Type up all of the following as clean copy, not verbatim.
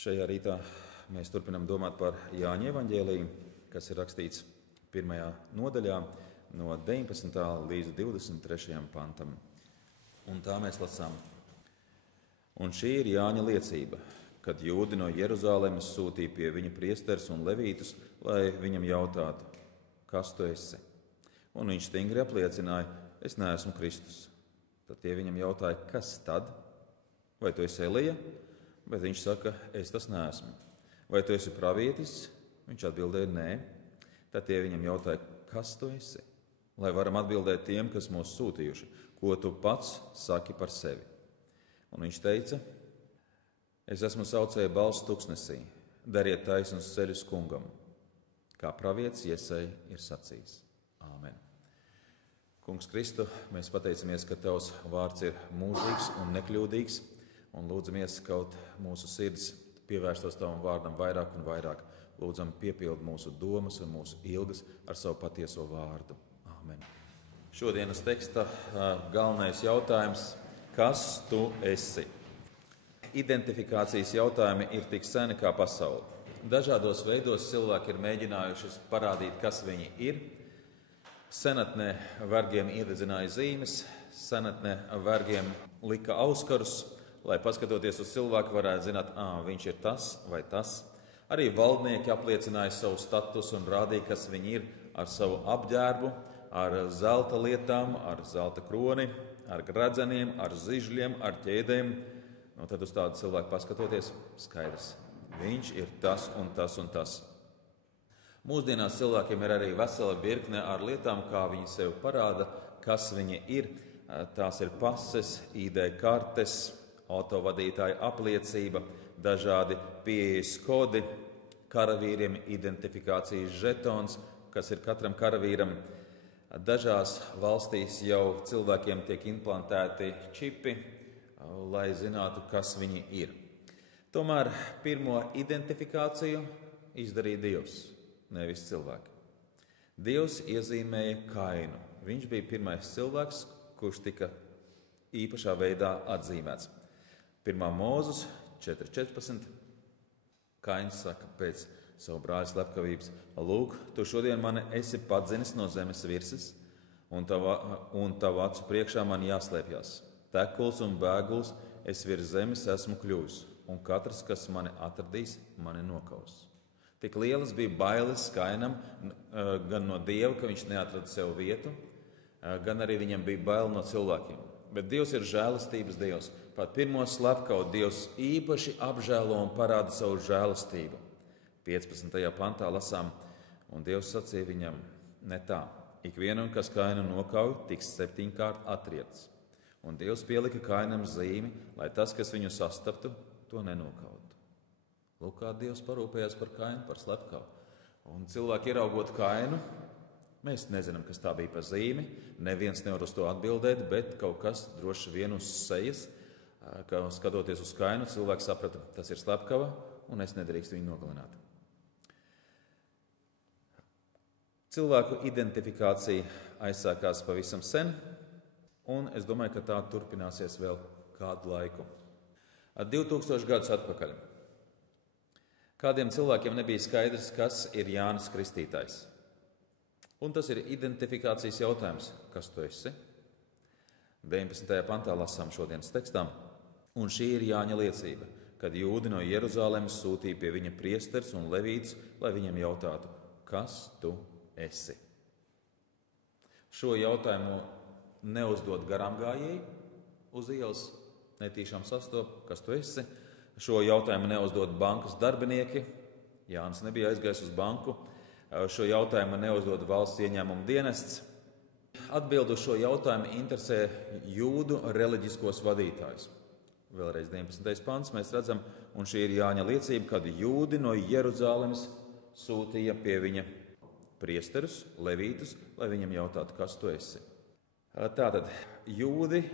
Šajā rītā mēs turpinām domāt par Jāņa evaņģēliju, kas ir rakstīts 1. nodaļā no 19. līdz 23. pantam. Un tā mēs lasām. Un šī ir Jāņa liecība, kad jūdi no Jeruzalemes sūtīja pie viņa priesterus un levītus, lai viņam jautātu, kas tu esi? Un viņš stingri apliecināja, es neesmu Kristus. Tad tie viņam jautāja, kas tad? Vai tu esi Elija? Bet viņš saka, es tas neesmu. Vai tu esi pravietis? Viņš atbildēja, nē. Tad tie viņam jautāja, kas tu esi? Lai varam atbildēt tiem, kas mūs sūtījuši, ko tu pats saki par sevi. Un viņš teica, es esmu saucēja balss tuksnesī, dariet taisnus ceļus kungam, kā pravietis Jesaja ir sacījis. Āmen. Kungs Kristu, mēs pateicamies, ka tavs vārds ir mūžīgs un nekļūdīgs, un lūdzamies, kaut mūsu sirds pievērstos tavam vārdam vairāk un vairāk. Lūdzam, piepildi mūsu domas un mūsu ilgas ar savu patieso vārdu. Āmen. Šodienas teksta galvenais jautājums, kas tu esi? Identifikācijas jautājumi ir tik seni kā pasaule. Dažādos veidos cilvēki ir mēģinājuši parādīt, kas viņi ir. Senatnē vergiem iededzināja zīmes, senatnē vergiem lika auskarus, lai paskatoties uz cilvēku varētu zināt, viņš ir tas vai tas. Arī valdnieki apliecināja savu statusu un rādīja, kas viņi ir ar savu apģērbu, ar zelta lietām, ar zelta kroni, ar gredzeniem, ar zižļiem, ar ķēdēm. Tad uz tādu cilvēku paskatoties, skaidrs, viņš ir tas un tas un tas. Mūsdienās cilvēkiem ir arī vesela virkne ar lietām, kā viņi sev parāda, kas viņi ir. Tās ir pases, ID kartes, autovadītāja apliecība, dažādi pieejas kodi, karavīriem identifikācijas žetons, kas ir katram karavīram. Dažās valstīs jau cilvēkiem tiek implantēti čipi, lai zinātu, kas viņi ir. Tomēr pirmo identifikāciju izdarīja Dievs, nevis cilvēki. Dievs iezīmēja Kainu. Viņš bija pirmais cilvēks, kurš tika īpašā veidā atzīmēts. 1. Mūzes 4.14. Kains saka pēc savu brāļa slepkavības, lūk, tu šodien mani esi padzinis no zemes virsmas, un tavu acu priekšā man jāslēpjas. Tekuls un bēguls es virs zemes esmu kļuvis, un katrs, kas mani atradīs, mani nokaus. Tik lielas bija bailes Kainam, gan no Dieva, ka viņš neatrada sev vietu, gan arī viņam bija bail no cilvēkiem. Bet Dievs ir žēlastības Dievs. Pat pirmo slepkavu Dievs īpaši apžēlo un parāda savu žēlastību. 15. pantā lasām, un Dievs sacīja viņam, ne tā, ikvienam, kas Kainu nokauj, tiks 7 kārt atriekts. Un Dievs pielika Kainam zīmi, lai tas, kas viņu sastaptu, to nenokautu. Lūk, kā Dievs parūpējās par Kainu, par slepkavu. Un cilvēki ieraugot Kainu, mēs nezinām, kas tā bija par zīmi, neviens nevar uz to atbildēt, bet kaut kas droši vien uz sejas, ka skatoties uz Kainu, cilvēks saprata, tas ir slepkava, un es nedrīkstu viņu nogalināt. Cilvēku identifikācija aizsākās pavisam sen, un es domāju, ka tā turpināsies vēl kādu laiku. 2000 gadus atpakaļ. Kādiem cilvēkiem nebija skaidrs, kas ir Jānis Kristītājs. Un tas ir identifikācijas jautājums, kas tu esi. 19. pantā lasām šodienas tekstām. Un šī ir Jāņa liecība, kad jūdi no Jeruzalemes sūtīja pie viņa priesterus un levītus, lai viņam jautātu, kas tu esi. Šo jautājumu neuzdod garām gājēji uz ielas, netīšām sastop, kas tu esi. Šo jautājumu neuzdod bankas darbinieki. Jānis nebija aizgājis uz banku. Šo jautājumu neuzdod valsts ieņēmuma dienests. Atbildu uz šo jautājumu interesē jūdu reliģiskos vadītājus. Vēlreiz 19. pants mēs redzam, un šī ir Jāņa liecība, kad jūdi no Jeruzalemes sūtīja pie viņa priesterus, levītus, lai viņam jautātu, kas tu esi. Tātad jūdi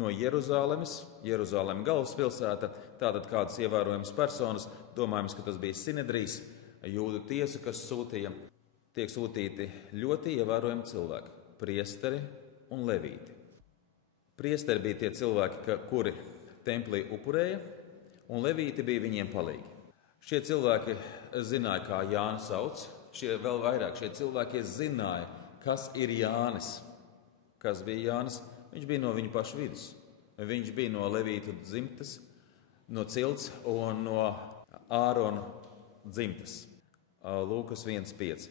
no Jeruzalemes, Jeruzaleme galvaspilsēta, tātad kādas ievērojamas personas, domājams, ka tas bija Sinedrijs, jūdu tiesa, kas tiek sūtīti ļoti ievērojami cilvēki, priesteri un levīti. Priesteri bija tie cilvēki, kuri templī upurēja, un levīti bija viņiem palīgi. Šie cilvēki zināja, kā Jāni sauc, vēl vairāk šie cilvēki zināja, kas ir Jānis. Kas bija Jānis? Viņš bija no viņu pašu vidus. Viņš bija no levītu dzimtes, no cilts un no Ārona dzimtes. Lūkas 1,5.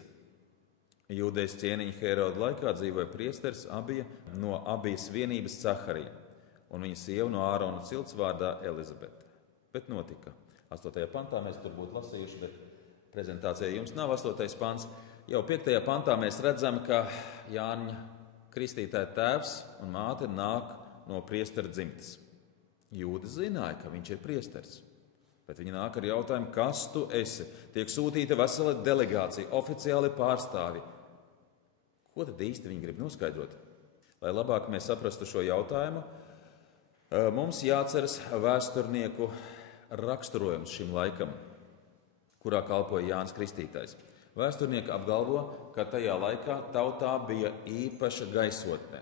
Jūdejas cieniņa Heroda laikā dzīvoja priesteris Abija no Abijas vienības Caharija, un viņa sieva no Ārona cilts vārdā Elizabete. Bet notika. 8. pantā mēs tur būtu lasījuši, bet prezentācijā jums nav 8. pants. Jau 5. pantā mēs redzam, ka Jāņa kristītāja tēvs un māte nāk no priestera dzimtes. Jūda zināja, ka viņš ir priesteris, bet viņa nāk ar jautājumu, kas tu esi? Tiek sūtīta vesela delegācija, oficiāli pārstāvi. Ko tad īsti viņi grib noskaidrot? Lai labāk mēs saprastu šo jautājumu, mums jāatceras vēsturnieku raksturojums šim laikam, kurā kalpoja Jānis Kristītājs. Vēsturnieki apgalvo, ka tajā laikā tautā bija īpaša gaisotne,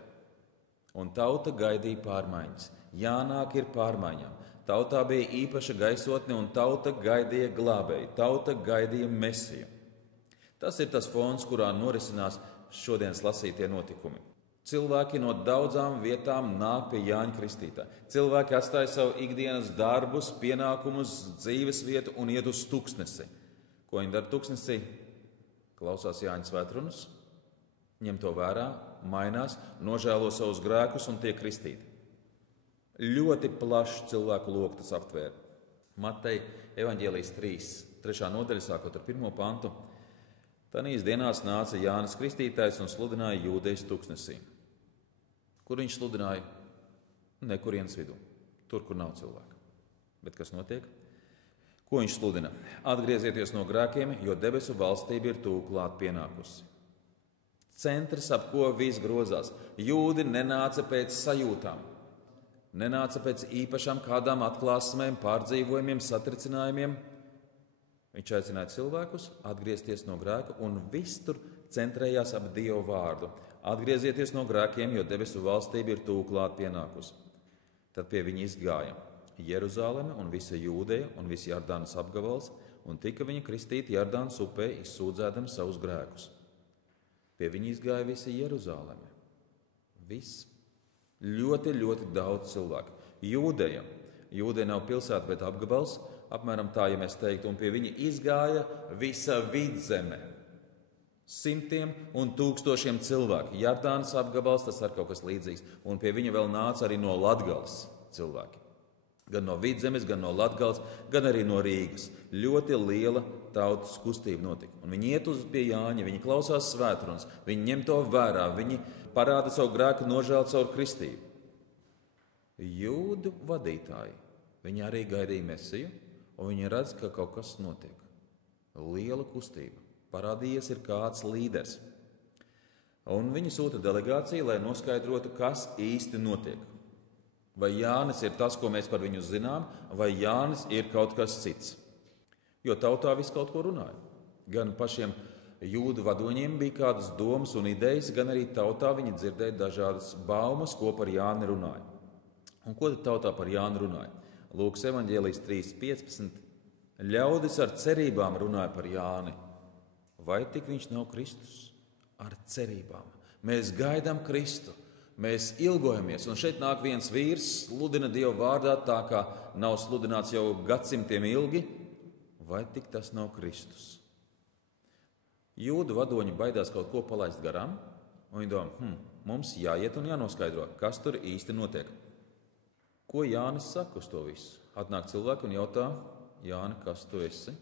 un tauta gaidīja pārmaiņas. Jānāk ir pārmaiņām. Tautā bija īpaša gaisotne, un tauta gaidīja glābēju. Tauta gaidīja Mesiju. Tas ir tas fons, kurā norisinās šodienas lasītie notikumi. Cilvēki no daudzām vietām nāk pie Jāņa Kristītāja. Cilvēki atstāja savu ikdienas darbus, pienākumus, dzīves vietu un iet uz tuksnesi. Ko viņi dara tuksnesī? Klausās Jāņa svētrunas, ņem to vērā, mainās, nožēlo savus grēkus un tiek kristīti. Ļoti plašs cilvēku loku tas aptvēra. Mateja evaņģēlijas 3. nodaļa, sākot ar 1. pantu. Tanīs dienās nāca Jānis Kristītājs un sludināja Jūdejas tuksnesī. Kur viņš sludināja? Nekurienes vidū. Tur, kur nav cilvēku. Bet kas notiek? Ko viņš sludina? Atgriezieties no grēkiem, jo debesu valstība ir tuvu klāt pienākusi. Centrs, ap ko viss grozās. Jūdi nenāca pēc sajūtām. Nenāca pēc īpašām kādām atklāsmēm, pārdzīvojumiem, satricinājumiem. Viņš aicināja cilvēkus atgriezties no grēka, un viss tur centrējās ap Dievu vārdu. Atgriezieties no grēkiem, jo debesu valstība ir tuvu klāt pienākusi. Tad pie viņa izgāja Jeruzaleme un visa Jūdeja un visa Jordānas apgabals, un tika viņa kristīta Jordānas upē, izsūdzēdam savus grēkus. Pie viņa izgāja visa Jeruzaleme. Viss. Ļoti, ļoti daudz cilvēku. Jūdeja. Jūdeja nav pilsēta, bet apgabals, apmēram tā, ja mēs teiktu, un pie viņa izgāja visa vidzeme. 100 un 1000 cilvēku. Jordānas apgabals, tas ir kaut kas līdzīgs, un pie viņa vēl nāca arī no Latgales cilvēki. Gan no Vidzemes, gan no Latgales, gan arī no Rīgas. Ļoti liela tautas kustība notika. Un viņi iet uz pie Jāņa, viņi klausās svētrunas, viņi ņem to vērā, viņi parāda savu grēku nožēlu caur kristību. Jūdu vadītāji, viņi arī gaidīja Mesiju, un viņi redz, ka kaut kas notiek. Liela kustība. Parādījies ir kāds līderis. Un viņi sūta delegāciju, lai noskaidrotu, kas īsti notiek. Vai Jānis ir tas, ko mēs par viņu zinām, vai Jānis ir kaut kas cits. Jo tautā viss kaut ko runāja. Gan pašiem jūdu vadoņiem bija kādas domas un idejas, gan arī tautā viņi dzirdēja dažādas baumas, ko par Jāni runāja. Un ko tad tautā par Jāni runāja? Lūkas evaņģēlijas 3.15. Ļaudis ar cerībām runāja par Jāni. Vai tik viņš nav Kristus? Ar cerībām. Mēs gaidām Kristu. Mēs ilgojamies, un šeit nāk viens vīrs, sludina Dievu vārdā, tā kā nav sludināts jau gadsimtiem ilgi. Vai tik tas nav Kristus? Jūdu vadoņi baidās kaut ko palaist garām, un viņi domā, mums jāiet un jānoskaidro, kas tur īsti notiek. Ko Jānis saka uz to visu? Atnāk cilvēki un jautā, Jāni, kas tu esi?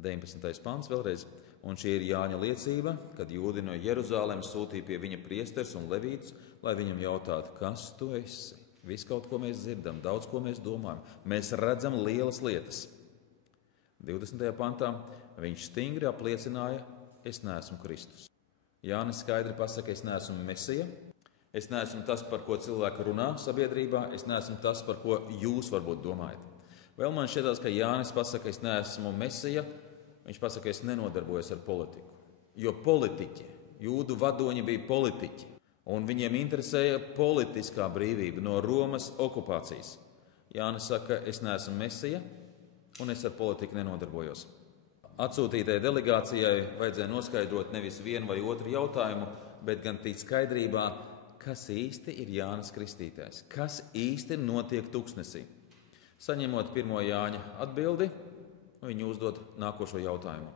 19. pants vēlreiz. Un šī ir Jāņa liecība, kad jūdi no Jeruzālēmas sūtīja pie viņa priesteris un levītus, lai viņam jautātu, kas tu esi? Viss kaut ko mēs dzirdam, daudz ko mēs domājam. Mēs redzam lielas lietas. 20. pantā viņš stingri apliecināja, es neesmu Kristus. Jānis skaidri pasaka, es neesmu Mesija, es neesmu tas, par ko cilvēki runā sabiedrībā, es neesmu tas, par ko jūs varbūt domājat. Vēl man šķietās, ka Jānis pasaka, es neesmu Mesija, viņš pasaka, es nenodarbojos ar politiku. Jo politiķi, jūdu vadoņi bija politiķi, un viņiem interesēja politiskā brīvība no Romas okupācijas. Jānis saka, es neesmu Mesija, un es ar politiku nenodarbojos. Atsūtītajai delegācijai vajadzēja noskaidrot nevis vienu vai otru jautājumu, bet gan tikt skaidrībā, kas īsti ir Jānis Kristītājs, kas īsti notiek tuksnesī. Saņemot 1. Jāņa atbildi, viņi uzdod nākošo jautājumu.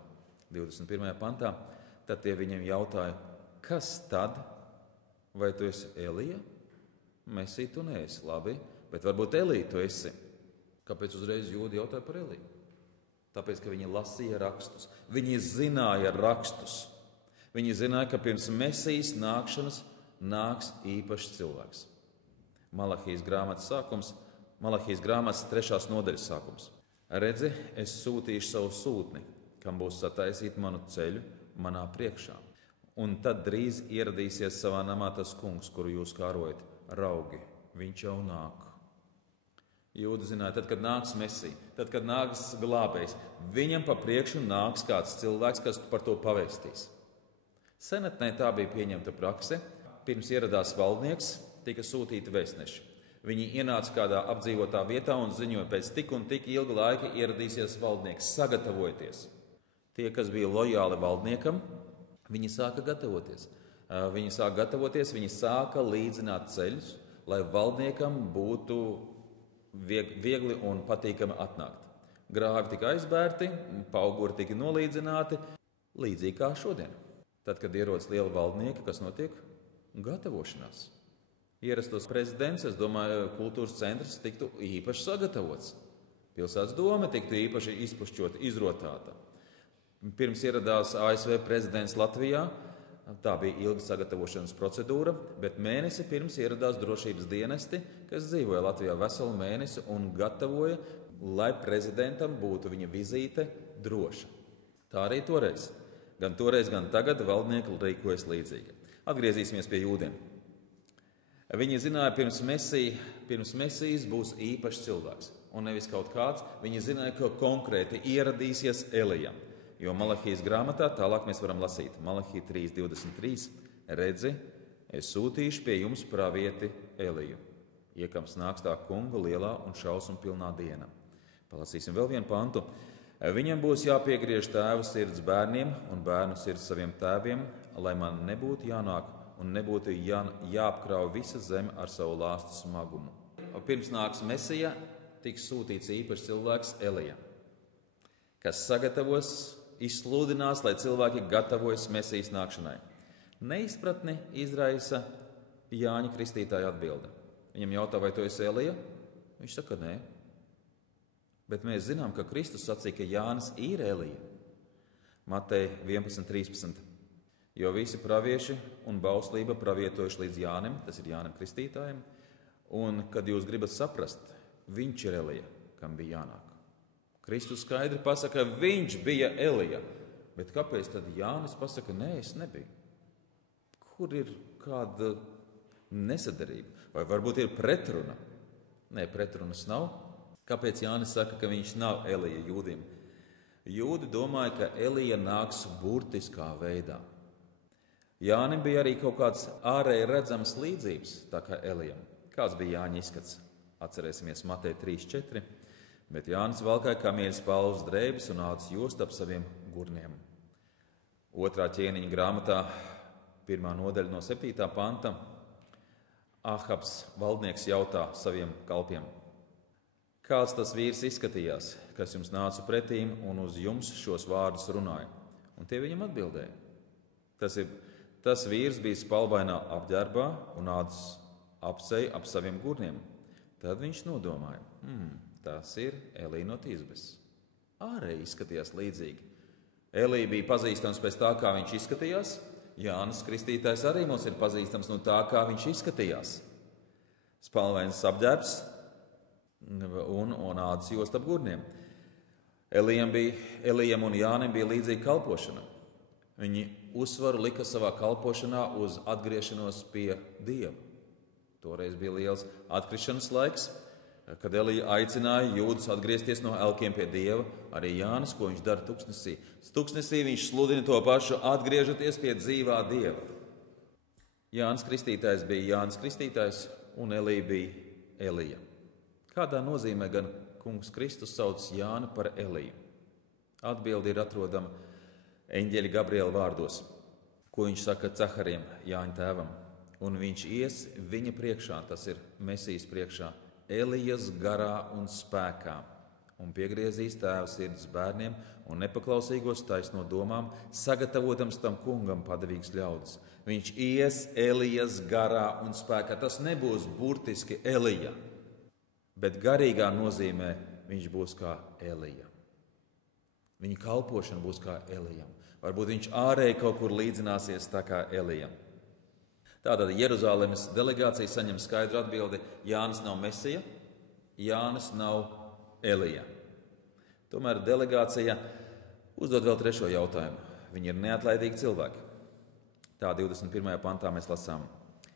21. pantā, tad tie viņiem jautāja, kas tad, vai tu esi Elija? Mesija tu neesi, labi, bet varbūt Elija tu esi. Kāpēc uzreiz jūdi jautāja par Eliju? Tāpēc, ka viņi lasīja rakstus, viņi zināja rakstus. Viņi zināja, ka pirms Mesijas nākšanas nāks īpašs cilvēks. Malahijas grāmatas sākums, Malahijas grāmatas 3. nodaļas sākums. Redzi, es sūtīšu savu sūtni, kam būs sataisīt manu ceļu manā priekšā. Un tad drīz ieradīsies savā namā tas kungs, kuru jūs kārojat. Raugi, viņš jau nāk. Jūdi zināja, tad, kad nāks Mesija, tad, kad nāks glābējs, viņam pa priekšu nāks kāds cilvēks, kas par to pavēstīs. Senatnē tā bija pieņemta prakse. Pirms ieradās valdnieks, tika sūtīti vēstneši. Viņi ienāca kādā apdzīvotā vietā un ziņoja, pēc tik un tik ilga laika ieradīsies valdnieks. Sagatavojieties! Tie, kas bija lojāli valdniekam, viņi sāka gatavoties. Viņi sāka līdzināt ceļus, lai valdniekam būtu viegli un patīkami atnākt. Grāvi tika aizbērti, pauguri tika nolīdzināti, līdzīgi kā šodien. Tad, kad ierodas liela valdnieka, kas notiek? Gatavošanās. Ierastos prezidents, es domāju, kultūras centrs tiktu īpaši sagatavots. Pilsētas doma tiktu īpaši izpušķota, izrotāta. Pirms ieradās ASV prezidents Latvijā, tā bija ilga sagatavošanas procedūra, bet mēnesi pirms ieradās drošības dienesti, kas dzīvoja Latvijā veselu mēnesi un gatavoja, lai prezidentam būtu viņa vizīte droša. Tā arī toreiz. Gan toreiz, gan tagad valdnieki rīkojas līdzīgi. Atgriezīsimies pie jūdiem. Viņi zināja, pirms Mesijas būs īpašs cilvēks, un nevis kaut kāds. Viņi zināja, ka konkrēti ieradīsies Elijam. Jo Malahijas grāmatā tālāk mēs varam lasīt. Malahija 3.23. Redzi, es sūtīšu pie jums pravieti Eliju, iekams nāks tā kunga lielā un šausmu pilnā diena. Palasīsim vēl vienu pantu. Viņam būs jāpiegriež tēvu sirds bērniem un bērnu sirds saviem tēviem, lai man nebūtu jānāk un nebūtu jāapkrauj visa zeme ar savu lāstu smagumu. Pirms nāks Mesija, tiks sūtīts īpašs cilvēks Elija, kas sagatavos, izsludinās, lai cilvēki gatavojas Mesijas nākšanai. Neizpratni izraisa Jāņa Kristītāja atbilde. Viņam jautā, vai tu esi Elija? Viņš saka, nē. Bet mēs zinām, ka Kristus sacīja, ka Jānis ir Elija. Mateja 11.13. Jo visi pravieši un bauslība pravietojuši līdz Jānim, tas ir Jānim Kristītājam, un kad jūs gribat saprast, viņš ir Elija, kam bija jānāk. Kristus skaidri pasaka, viņš bija Elija. Bet kāpēc tad Jānis pasaka, nē, es nebiju? Kur ir kāda nesadarība? Vai varbūt ir pretruna? Nē, pretrunas nav. Kāpēc Jānis saka, ka viņš nav Elija jūdiem? Jūdi domāja, ka Elija nāks burtiskā veidā. Jānim bija arī kaut kāds ārēji redzams līdzības, tā kā Elijam. Kāds bija Jāņa izskats? Atcerēsimies Mateja 3.4. Bet Jānis valkāja kamieļa spalvas drēbes un ādas jostu ap saviem gurniem. 2. ķēniņa grāmatā, 1. nodaļa no 7. panta, Ahabs valdnieks jautā saviem kalpiem: kāds tas vīrs izskatījās, kas jums nāca pretīm un uz jums šos vārdus runāja? Un tie viņam atbildēja. Tas vīrs bija spalvainā apģērbā un ādas apseja ap saviem gurniem. Tad viņš nodomāja, tas ir Elija no Tīzbes. Ārēji izskatījās līdzīgi. Elija bija pazīstams pēc tā, kā viņš izskatījās. Jānis Kristītājs arī mums ir pazīstams no tā, kā viņš izskatījās. Spalvains apģērbs un ādas josta ap gurniem. Elijam un Jānim bija līdzīga kalpošana. Viņi uzsvaru lika savā kalpošanā uz atgriešanos pie Dieva. Toreiz bija liels atkrišanas laiks, kad Elija aicināja jūdus atgriezties no elkiem pie Dieva. Arī Jānis, ko viņš dara tuksnesī? Tuksnesī viņš sludina to pašu: atgriežaties pie dzīvā Dieva. Jānis Kristītājs bija Jānis Kristītājs un Elija bija Elija. Kādā nozīmē gan kungs Kristus sauc Jāni par Eliju? Atbilde ir atrodama eņģeļa Gabriela vārdos, ko viņš saka Cahariem, Jāņa tēvam. Un viņš ies viņa priekšā, tas ir Mesijas priekšā, Elijas garā un spēkā, un piegriezīs tēva sirds bērniem un nepaklausīgos taisno domām, sagatavotams tam kungam padavīgs ļaudis. Viņš ies Elijas garā un spēkā. Tas nebūs burtiski Elija, bet garīgā nozīmē viņš būs kā Elija. Viņa kalpošana būs kā Elijam. Varbūt viņš ārēji kaut kur līdzināsies tā kā Elijam. Tātad Jeruzalemes delegācija saņem skaidru atbildi: Jānis nav Mesija, Jānis nav Elija. Tomēr delegācija uzdod vēl trešo jautājumu. Viņi ir neatlaidīgi cilvēki. Tā 21. pantā mēs lasām.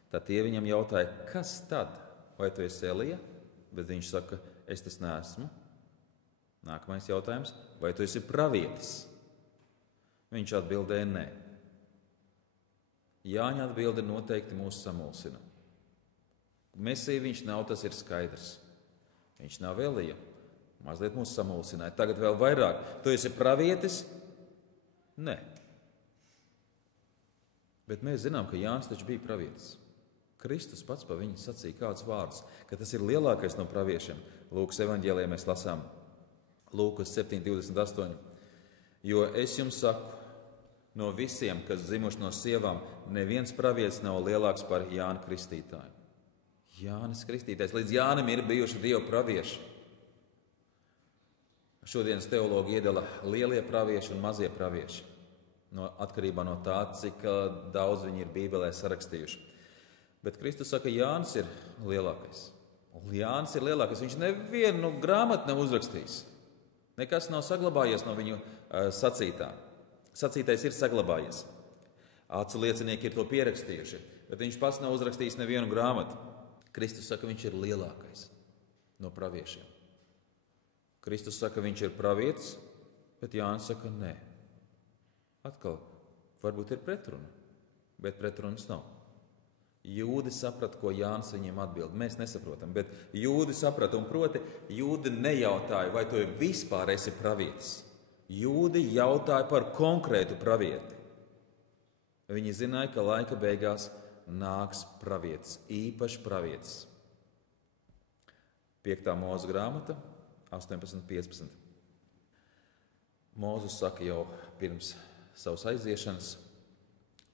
Tad tie viņam jautāja, kas tad? Vai tu esi Elija? Bet viņš saka, es tas neesmu. Nākamais jautājums, vai tu esi pravietis? Viņš atbildēja, nē. Jāņa atbilde noteikti mūs samulsina. Mesija viņš nav, tas ir skaidrs. Viņš nav Elija. Mazliet mūs samulsināja. Tagad vēl vairāk. Tu esi pravietis? Nē. Bet mēs zinām, ka Jānis taču bija pravietis. Kristus pats pa viņu sacīja kādus vārdus, ka tas ir lielākais no praviešiem. Lūkas evaņģēlijā mēs lasām Lūkas 7:28. Jo es jums saku, no visiem, kas zimuši no sievām, neviens pravietis nav lielāks par Jāni Kristītāju. Jānis Kristītājs. Līdz Jānim ir bijuši Dieva pravieši. Šodienas teologi iedala lielie pravieši un mazie pravieši. Atkarībā no tā, cik daudz viņi ir Bībelē sarakstījuši. Bet Kristus saka, Jānis ir lielākais. Jānis ir lielākais. Viņš nevienu grāmatu nav uzrakstījis. Nekas nav saglabājies no viņu sacītā. Sacītais ir saglabājies. Acu liecinieki ir to pierakstījuši, bet viņš pats nav uzrakstījis nevienu grāmatu. Kristus saka, viņš ir lielākais no praviešiem. Kristus saka, viņš ir pravietis, bet Jānis saka, nē. Atkal, varbūt ir pretruna, bet pretrunas nav. Jūdi saprata, ko Jānis viņiem atbild. Mēs nesaprotam, bet jūdi saprata, un proti, jūdi nejautāja, vai tu vispār esi pravietis. Jūdi jautāja par konkrētu pravieti. Viņi zināja, ka laika beigās nāks pravietis, īpašs pravietis. 5. Mūzes grāmata, 18:15. Mūzes saka jau pirms savas aiziešanas,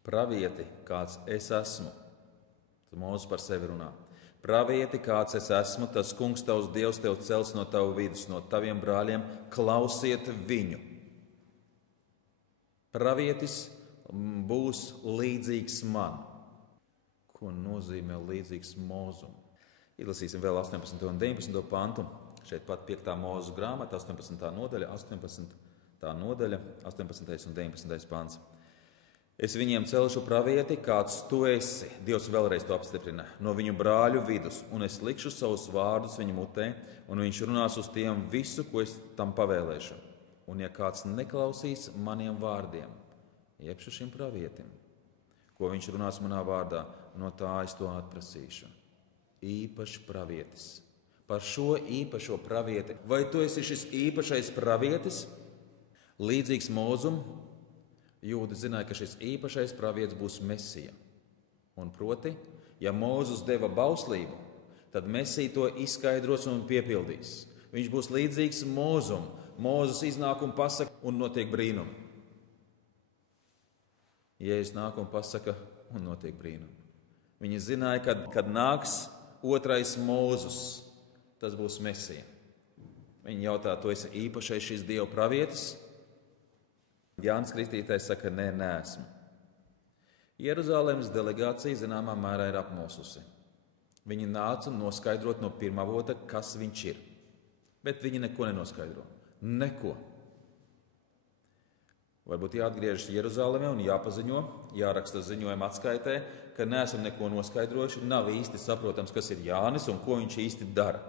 pravieti, kāds es esmu. Tad Mūzes par sevi runā. Pravieti, kāds es esmu, tas kungs tavs Dievs tev cels no tavu vidus, no taviem brāļiem, klausiet viņu. Pravietis būs līdzīgs man. Ko nozīmē līdzīgs Mūzum? Izlasīsim vēl 18. un 19. pantu. Šeit pat 5. Mūzes grāmata, 18. nodaļa, 18. un 19. pants. Es viņiem celšu pravieti, kāds tu esi. Dievs vēlreiz to apstiprina. No viņu brāļu vidus, un es likšu savus vārdus viņa mutē, un viņš runās uz tiem visu, ko es tam pavēlēšu. Un ja kāds neklausīs maniem vārdiem, iepšu šim pravietim, ko viņš runās manā vārdā, no tā es to atprasīšu. Īpašs pravietis. Par šo īpašo pravieti. Vai tu esi šis īpašais pravietis? Līdzīgs Mūzum, jūdi zināja, ka šis īpašais pravietis būs Mesija. Un proti, ja Mūzes deva bauslību, tad Mesija to izskaidros un piepildīs. Viņš būs līdzīgs Mūzum. Mūzes iznāk un pasaka, un notiek brīnumi. Jēzus nāk un pasaka, un notiek brīnumi. Viņi zināja, kad nāks otrais Mūzes, tas būs Mesija. Viņi jautā, tu esi īpašais šis Dieva pravietis? Jānis Kristītājs saka, nē, neesmu. Jeruzalemes delegācija zināmā mērā ir apmulsusi. Viņi nāca noskaidrot no pirmā avota, kas viņš ir. Bet viņi neko nenoskaidro. Neko. Varbūt jāatgriežas Jeruzalemē un jāpaziņo, jāraksta ziņojuma atskaitē, ka neesam neko noskaidrojuši, nav īsti saprotams, kas ir Jānis un ko viņš īsti dara.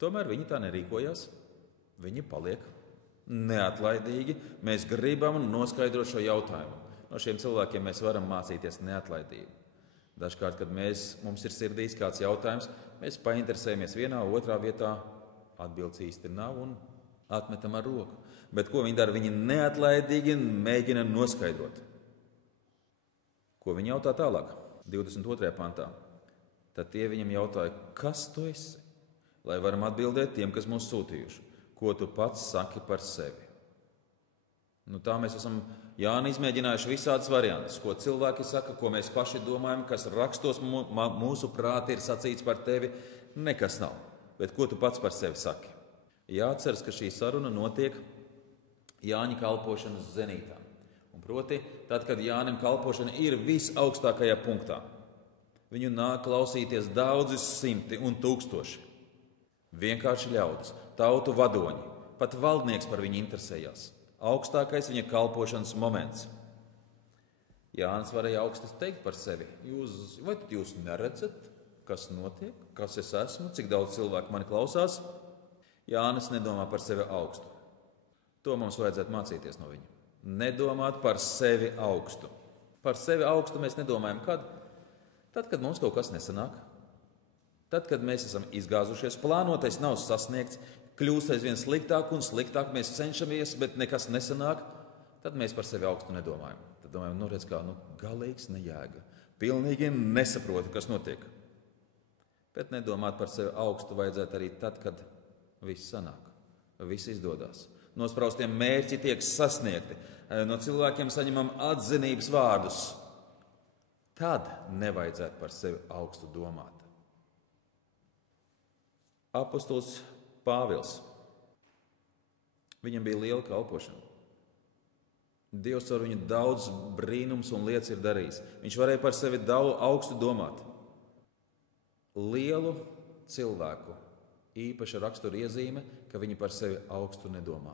Tomēr viņi tā nerīkojās. Viņi paliek neatlaidīgi. Mēs gribam noskaidrot šo jautājumu. No šiem cilvēkiem mēs varam mācīties neatlaidību. Dažkārt, kad mums ir sirdīs kāds jautājums, mēs painteresējamies vienā, otrā vietā, atbildes īsti nav un atmetam ar roku. Bet ko viņi dara? Viņi neatlaidīgi mēģina noskaidrot. Ko viņi jautā tālāk? 22. pantā. Tad tie viņam jautāja, kas tu esi? Lai varam atbildēt tiem, kas mūs sūtījuši. Ko tu pats saki par sevi? Tā mēs esam Jāni izmēģinājuši visādas variantus, ko cilvēki saka, ko mēs paši domājam, kas rakstos mūsu prāti ir sacīts par tevi. Nekas nav. Bet ko tu pats par sevi saki? Jāatceras, ka šī saruna notiek Jāņa kalpošanas zenītā. Un proti, tad, kad Jānim kalpošana ir visaugstākajā punktā, viņu nāk klausīties daudzi simti un tūkstoši. Vienkārši ļaudis, tautu vadoņi, pat valdnieks par viņu interesējās. Augstākais viņa kalpošanas moments. Jānis varēja augsti teikt par sevi. Vai jūs neredzat, kas notiek, kas es esmu, cik daudz cilvēku mani klausās? Jānis nedomā par sevi augstu. To mums vajadzētu mācīties no viņa. Nedomāt par sevi augstu. Par sevi augstu mēs nedomājam kad? Tad, kad mums kaut kas nesanāk. Tad, kad mēs esam izgāzušies, plānotais nav sasniegts, kļūst aizvien sliktāk un sliktāk, mēs cenšamies, bet nekas nesanāk, tad mēs par sevi augstu nedomājam. Tad domājam, redz kā, galīgs nejēga. Pilnīgi nesaproti, kas notiek. Bet nedomāt par sevi augstu vajadzētu arī tad, kad viss sanāk, viss izdodas. Nospraustie mērķi tiek sasniegti, no cilvēkiem saņemam atzinības vārdus. Tad nevajadzētu par sevi augstu domāt. Apostols Pāvils. Viņam bija liela kalpošana. Dievs ar viņu daudz brīnums un lietas ir darījis. Viņš varēja par sevi daudz augstu domāt. Lielu cilvēku īpaša rakstura iezīme, ka viņi par sevi augstu nedomā.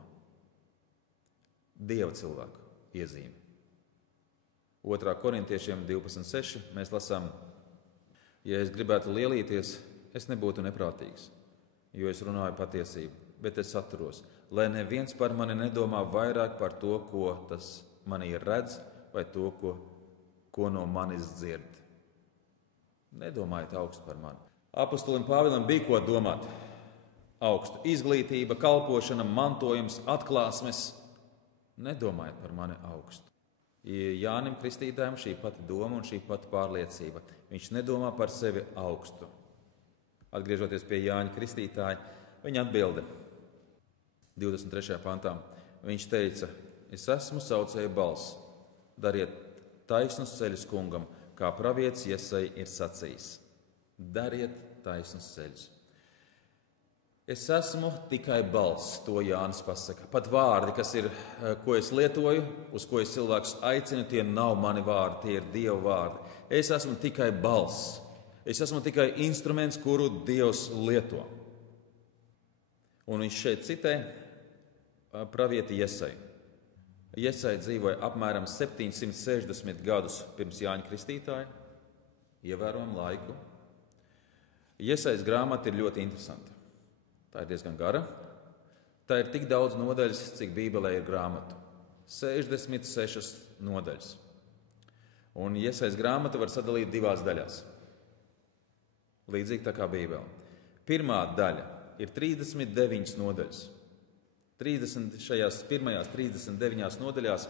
Dieva cilvēku iezīme. 2. Korintiešiem 12.6 mēs lasām, ja es gribētu lielīties, es nebūtu neprātīgs, jo es runāju patiesību, bet es atturos, lai neviens par mani nedomā vairāk par to, ko tas manī redz, vai to, ko no manis dzird. Nedomājiet augstu par mani. Apostolim Pāvilam bija ko domāt. Augstu izglītība, kalpošana, mantojums, atklāsmes. Nedomājiet par mani augstu. Jānim Kristītājam šī pati doma un šī pati pārliecība. Viņš nedomā par sevi augstu. Atgriežoties pie Jāņa Kristītāja, viņa atbilde 23. pantā. Viņš teica, es esmu saucēja balss, dariet taisnus ceļus kungam, kā pravietis Jesaja ir sacījis. Dariet taisnus ceļus. Es esmu tikai balss, to Jānis pasaka. Pat vārdi, ko es lietoju, uz ko es cilvēkus aicinu, tie nav mani vārdi, tie ir Dieva vārdi. Es esmu tikai balss. Es esmu tikai instruments, kuru Dievs lieto. Un viņš šeit citē pravieti Jesaju. Jesaja dzīvoja apmēram 760 gadus pirms Jāņa Kristītāja. Ievērojam laiku. Jesajas grāmata ir ļoti interesanta. Tā ir diezgan gara. Tā ir tik daudz nodaļas, cik Bībelē ir grāmatu. 66 nodaļas. Un Jesajas grāmata var sadalīt divās daļās. Līdzīgi tā kā Bībele. Pirmā daļa ir 39 nodaļas. Šajās pirmajās 39 nodaļās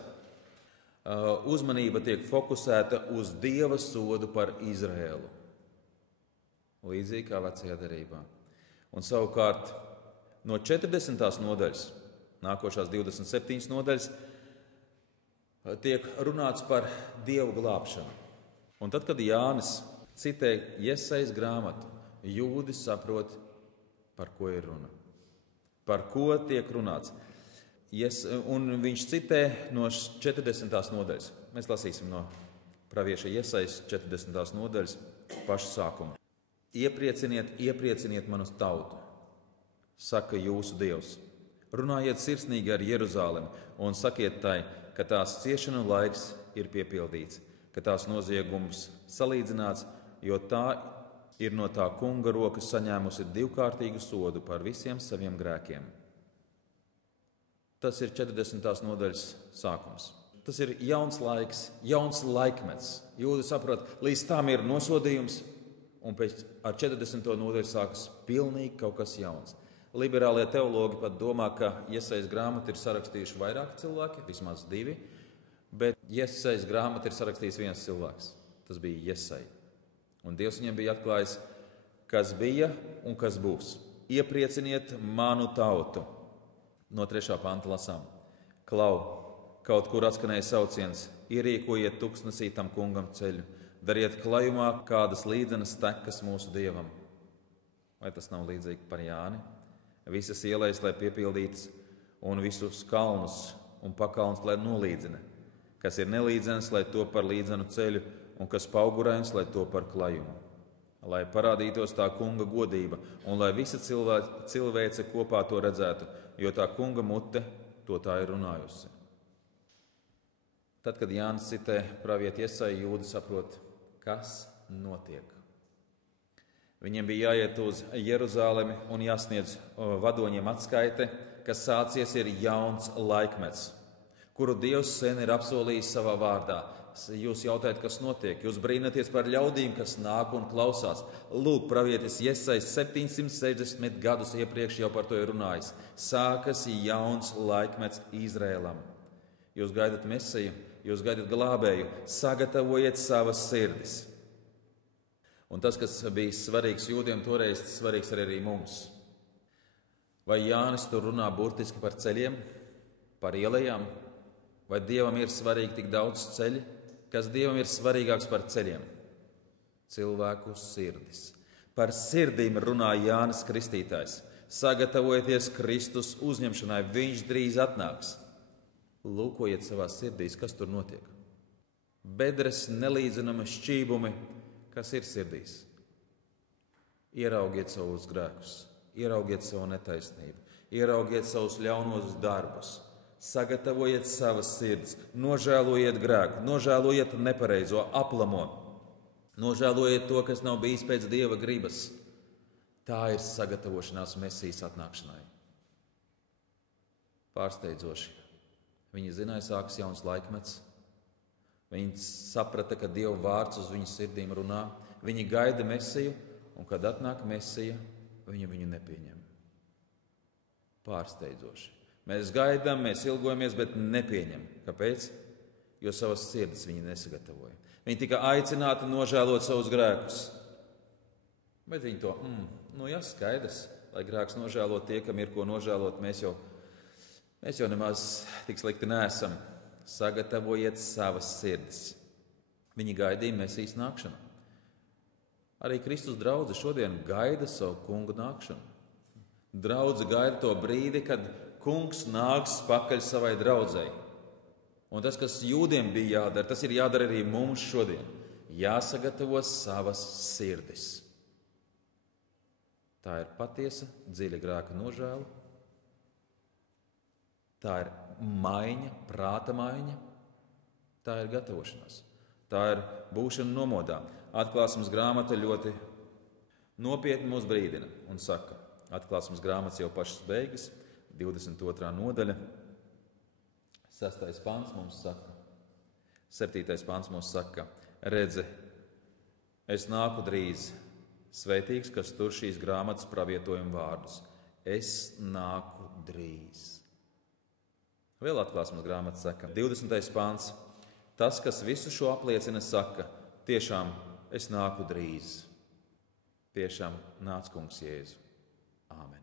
uzmanība tiek fokusēta uz Dieva sodu par Izraēlu. Līdzīgi kā Vecajā derībā. Un savukārt no 40. nodaļas, nākošās 27 nodaļas, tiek runāts par Dievu glābšanu. Un tad, kad Jānis citē Jesajas grāmatu, jūdi saprot, par ko ir runa. Par ko tiek runāts. Un viņš citē no 40. nodaļas. Mēs lasīsim no pravieša Jesajas 40. nodaļas pašu sākumu. Ieprieciniet manu tautu, saka jūsu Dievs. Runājiet sirsnīgi ar Jeruzalemi un sakiet tai, ka tās ciešanu laiks ir piepildīts, ka tās noziegums salīdzināts, jo tā ir no tā kunga rokas saņēmusi divkārtīgu sodu par visiem saviem grēkiem. Tas ir 40. nodaļas sākums. Tas ir jauns laiks, jauns laikmets. Jūdi saprot, līdz tam ir nosodījums, un pēc ar 40. nodaļu sākas pilnīgi kaut kas jauns. Liberālie teologi pat domā, ka Jesajas grāmatu ir sarakstījuši vairāki cilvēki, vismaz 2, bet Jesajas grāmatu ir sarakstījis viens cilvēks. Tas bija Jesaja. Un Dievs viņam bija atklājis, kas bija un kas būs. Ieprieciniet manu tautu. No 3. panta lasām. Klau! Kaut kur atskanēja sauciens, ierīkojiet tuksnesī tam kungam ceļu, dariet klajumā kādas līdzenas tekas mūsu Dievam. Vai tas nav līdzīgi par Jāni? Visas ielas, lai piepildītas, un visus kalnus un pakalnus, lai nolīdzina. Kas ir nelīdzenas, lai to par līdzenu ceļu, un kas paugurains, lai to par klajumu. Lai parādītos tā kunga godība, un lai visa cilvēce kopā to redzētu, jo tā kunga mute to tā ir runājusi. Tad, kad Jānis citē pravieti Jesaiju, jūdi saprot, kas notiek. Viņiem bija jāiet uz Jeruzalemi un jāsniedz vadoņiem atskaite, kas sācies ir jauns laikmets, kuru Dievs sen ir apsolījis savā vārdā. Jūs jautājat, kas notiek? Jūs brīnaties par ļaudīm, kas nāk un klausās. Lūk, pravietis Jesajs 760 gadus iepriekš jau par to ir runājis. Sākas jauns laikmets Izrēlam. Jūs gaidat Mesiju, jūs gaidat glābēju, sagatavojiet savas sirdis. Un tas, kas bija svarīgs jūdiem toreiz, tas svarīgs arī mums. Vai Jānis tur runā burtiski par ceļiem, par ielejām? Vai Dievam ir svarīgi tik daudz ceļu? Kas Dievam ir svarīgāks par ceļiem? Cilvēku sirdis. Par sirdīm runā Jānis Kristītājs. Sagatavojieties Kristus uzņemšanai, viņš drīz atnāks. Lūkojiet savās sirdīs, kas tur notiek. Bedres, nelīdzenumi, šķībumi, kas ir sirdīs. Ieraugiet savus grēkus, ieraugiet savu netaisnību, ieraugiet savus ļaunos darbus, sagatavojiet savas sirds, nožēlojiet grēku, nožēlojiet nepareizo, aplamo, nožēlojiet to, kas nav bijis pēc Dieva gribas. Tā ir sagatavošanās Mesijas atnākšanai. Pārsteidzoši. Viņi zināja, sākas jauns laikmets. Viņi saprata, ka Dieva vārds uz viņu sirdīm runā. Viņi gaida Mesiju, un kad atnāk Mesija, viņi viņu nepieņem. Pārsteidzoši. Mēs gaidām, mēs ilgojamies, bet nepieņem. Kāpēc? Jo savas sirdis viņi nesagatavoja. Viņi tika aicināti nožēlot savus grēkus. Bet viņi to, skaidrs, lai grēks nožēlot tie, kam ir ko nožēlot, mēs jau nemaz tik slikti neesam. Sagatavojiet savas sirdis. Viņi gaidīja Mesijas nākšanu. Arī Kristus draudze šodien gaida savu kungu nākšanu. Draudze gaida to brīdi, kad kungs nāks pakaļ savai draudzei. Un tas, kas jūdiem bija jādara, tas ir jādara arī mums šodien. Jāsagatavo savas sirdis. Tā ir patiesa, dziļa grēka nožēla. Tā ir maiņa, prāta maiņa. Tā ir gatavošanās. Tā ir būšana nomodā. Atklāsmes grāmata ļoti nopietni mūs brīdina un saka, atklāsmes grāmatas jau pašas beigas, 22. nodaļa, 6. pants mums saka, 7. pants mums saka, redzi, es nāku drīz, svētīgs, kas tur šīs grāmatas pravietojuma vārdus. Es nāku drīz. Vēl atklāsmes grāmata saka, 20. pāns, tas, kas visu šo apliecina, saka, tiešām es nāku drīz. Tiešām nāc kungs Jēzu. Āmen.